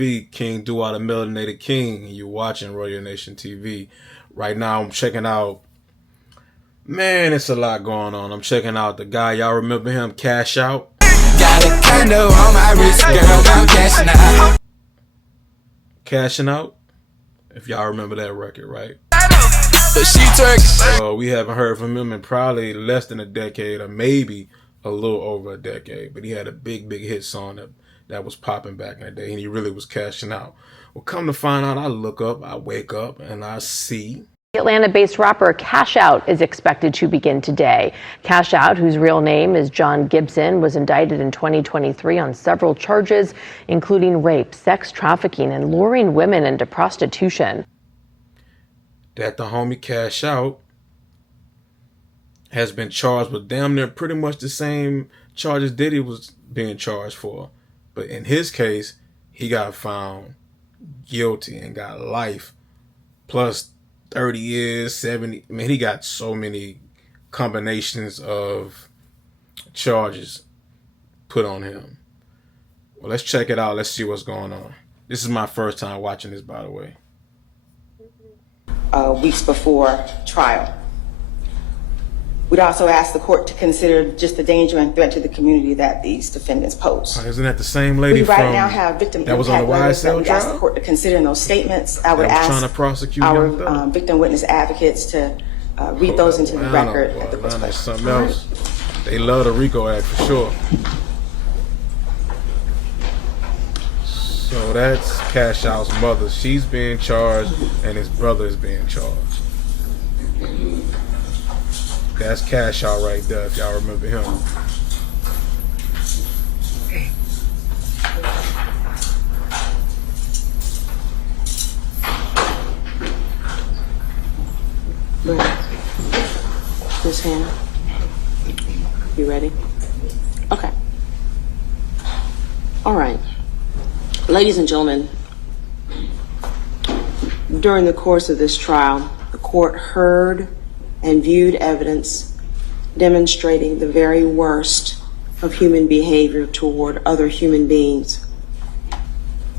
TV, King Dua the Melanated King, and you're watching Royal Nation TV. Right now, I'm checking out, man, it's a lot going on. I'm checking out the guy, y'all remember him, Cash Out? Got a condo on my wrist, girl, I'm cashing out. Cashing Out? If y'all remember that record, right? But she twerking. We haven't heard from him in probably less than a decade, or maybe a little over a decade. But he had a big hit song that was popping back in the day, and he really was cashing out. Well, come to find out, I look up, I wake up, and I see Atlanta-based rapper Cash Out is expected to begin today. Cash Out, whose real name is John Gibson, was indicted in 2023 on several charges, including rape, sex trafficking, and luring women into prostitution. That the homie Cash Out has been charged with damn near pretty much the same charges Diddy was being charged for. But in his case, he got found guilty and got life plus 30 years, 70. I mean, he got so many combinations of charges put on him. Well, let's check it out. Let's see what's going on. This is my first time watching this, by the way. Weeks before trial. We'd also ask the court to consider just the danger and threat to the community that these defendants pose. Isn't that the same lady we right now have victim that was on the YSL trial? Ask the court to consider in those statements. I would ask trying to prosecute our victim witness advocates to read those into the record at the that's something else. They love the RICO Act for sure. So that's Cash Out's mother. She's being charged, and his brother is being charged. That's Cash Out right there, if y'all remember him. This hand. You ready? Okay. All right. Ladies and gentlemen, during the course of this trial, the court heard and viewed evidence demonstrating the very worst of human behavior toward other human beings.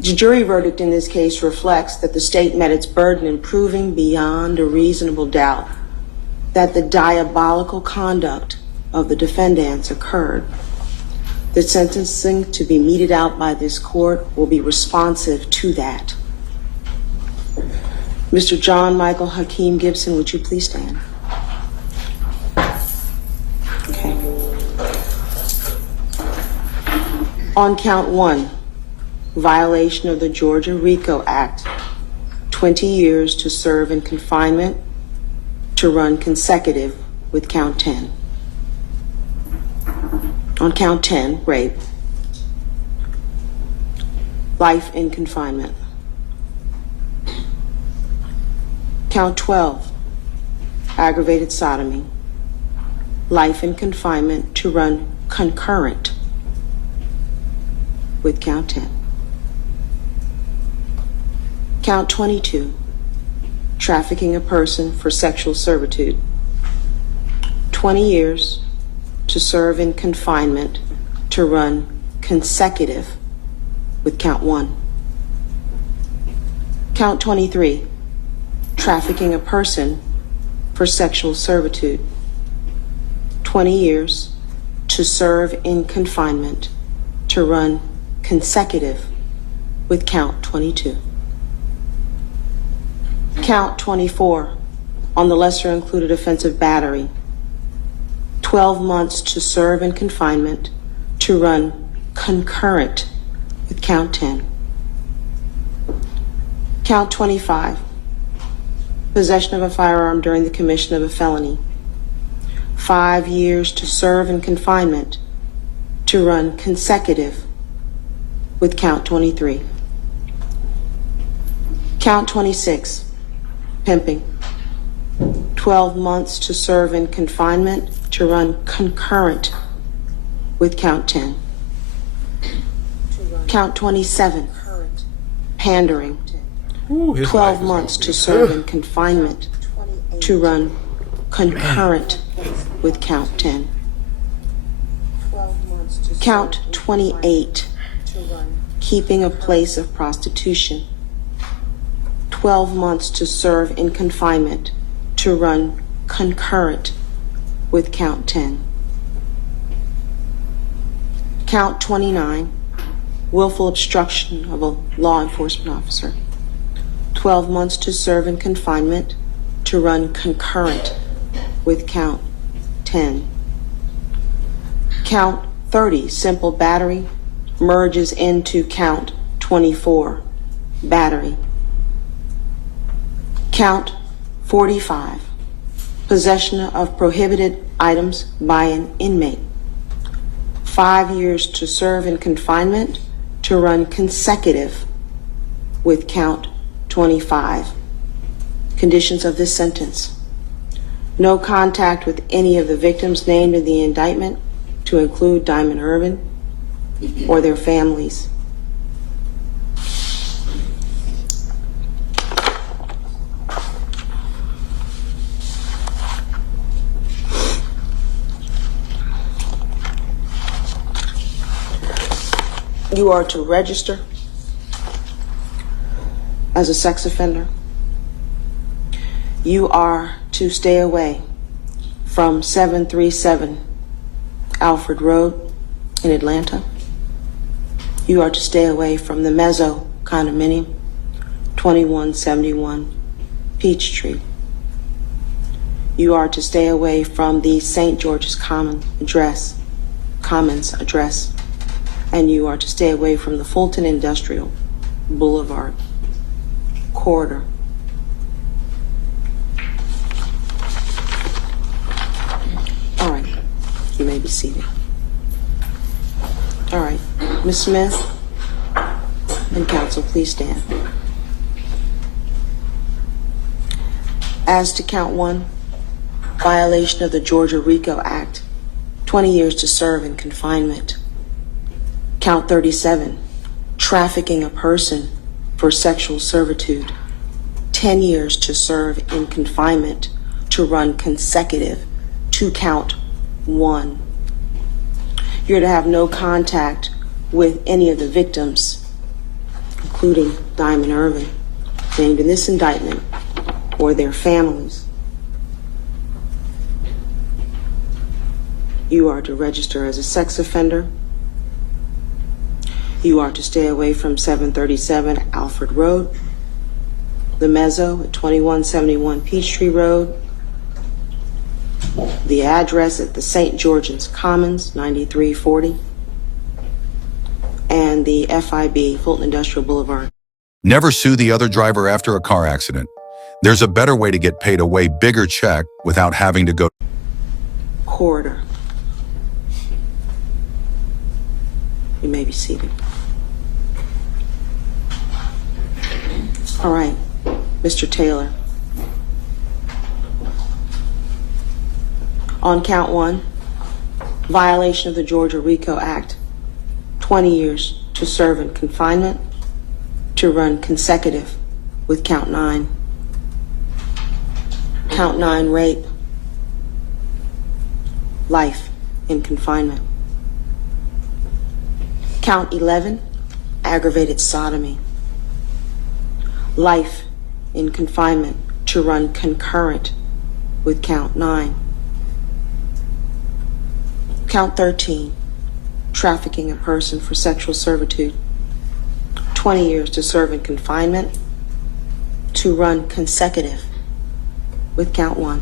The jury verdict in this case reflects that the state met its burden in proving beyond a reasonable doubt that the diabolical conduct of the defendants occurred. The sentencing to be meted out by this court will be responsive to that. Mr. John Michael Hakeem Gibson, would you please stand? Okay. On count one, violation of the Georgia RICO Act, 20 years to serve in confinement to run consecutive with count 10. On count 10, rape, life in confinement. Count 12, aggravated sodomy, life in confinement to run concurrent with count 10. Count 22, trafficking a person for sexual servitude, 20 years to serve in confinement to run consecutive with count 1. Count 23, trafficking a person for sexual servitude, 20 years to serve in confinement to run consecutive with count 22. Count 24, on the lesser included offense of battery, 12 months to serve in confinement to run concurrent with count 10. Count 25, possession of a firearm during the commission of a felony, 5 years to serve in confinement to run consecutive with count 23. Count 26, pimping, 12 months to serve in confinement to run concurrent with count 10. Count 27, pandering, 12 months to serve in confinement to run concurrent with count 10. Count 28, keeping a place of prostitution. 12 months to serve in confinement to run concurrent with count 10. Count 29, willful obstruction of a law enforcement officer. 12 months to serve in confinement to run concurrent with count 10. Count 30, simple battery, merges into count 24, battery. Count 45, possession of prohibited items by an inmate. 5 years to serve in confinement to run consecutive with count 25. Conditions of this sentence: no contact with any of the victims named in the indictment, to include Diamond Irvin or their families. You are to register as a sex offender. You are to stay away from 737 Alfred Road in Atlanta. You are to stay away from the Mezzo condominium, 2171 Peachtree. You are to stay away from the St. George's Commons address, and you are to stay away from the Fulton Industrial Boulevard corridor. All right, you may be seated. All right, Ms. Smith and counsel, please stand. As to count 1, violation of the Georgia RICO Act, 20 years to serve in confinement. Count 37, trafficking a person for sexual servitude, 10 years to serve in confinement to run consecutive to count 1. You're to have no contact with any of the victims, including Diamond Irvin, named in this indictment, or their families. You are to register as a sex offender. You are to stay away from 737 Alfred Road, the Mezzo at 2171 Peachtree Road, the address at the St. George's Commons, 9340, and the FIB, Fulton Industrial Boulevard. Never sue the other driver after a car accident. There's a better way to get paid a way bigger check without having to go corridor. You may be seated. All right, Mr. Taylor. On count 1, violation of the Georgia RICO Act, 20 years to serve in confinement to run consecutive with count 9. Count 9, rape, life in confinement. Count 11, aggravated sodomy, life in confinement to run concurrent with count 9. Count 13, trafficking a person for sexual servitude, 20 years to serve in confinement to run consecutive with count 1.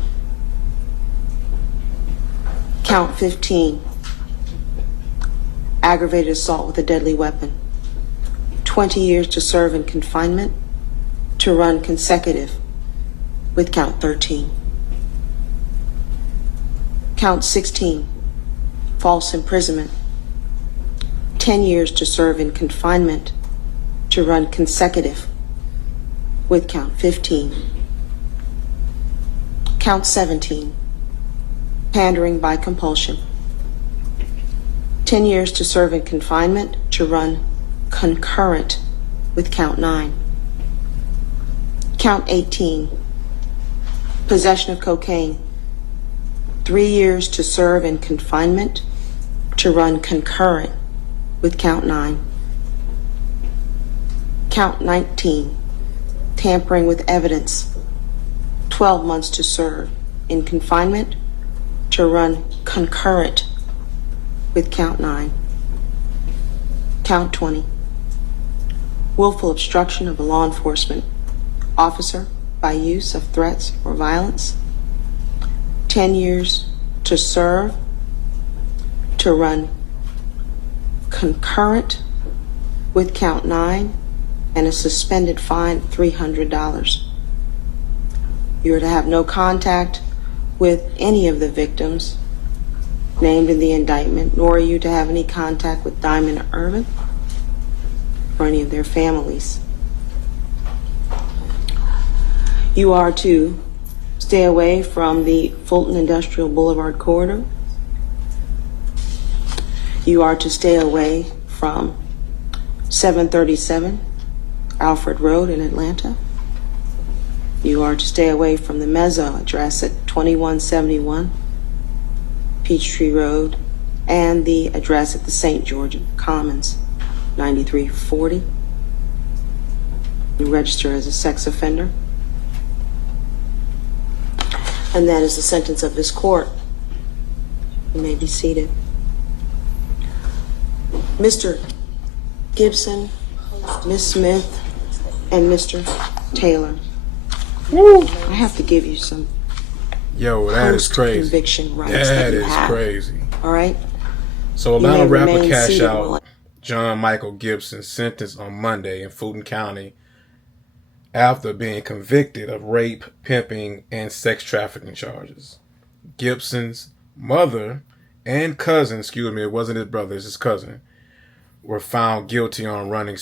Count 15, aggravated assault with a deadly weapon, 20 years to serve in confinement to run consecutive with count 13. Count 16, false imprisonment, 10 years to serve in confinement to run consecutive with count 15. Count 17, pandering by compulsion, 10 years to serve in confinement to run concurrent with count 9. Count 18, possession of cocaine, 3 years to serve in confinement to run concurrent with count 9. Count 19, tampering with evidence, 12 months to serve in confinement to run concurrent with count 9. Count 20, willful obstruction of a law enforcement officer by use of threats or violence, 10 years to serve to run concurrent with count 9 and a suspended fine of $300. You are to have no contact with any of the victims named in the indictment, nor are you to have any contact with Diamond Irvin or any of their families. You are to stay away from the Fulton Industrial Boulevard corridor. You are to stay away from 737 Alfred Road in Atlanta. You are to stay away from the Mezzo address at 2171 Peachtree Road and the address at the St. George Commons, 9340. You register as a sex offender. And that is the sentence of this court. You may be seated. Mr. Gibson, Ms. Smith, and Mr. Taylor. I have to give you some That is crazy. Conviction rights That you is have. crazy. All right. So You may Atlanta rapper remain Cash seated Out while John Michael Gibson sentenced on Monday in Fulton County after being convicted of rape, pimping, and sex trafficking charges. Gibson's mother and cousin, it wasn't his brother, it's his cousin, were found guilty on running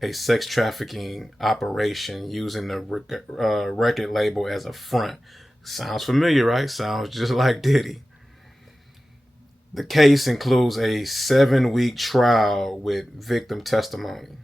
a sex trafficking operation using the record label as a front. Sounds familiar, right? Sounds just like Diddy. The case includes a 7-week trial with victim testimony.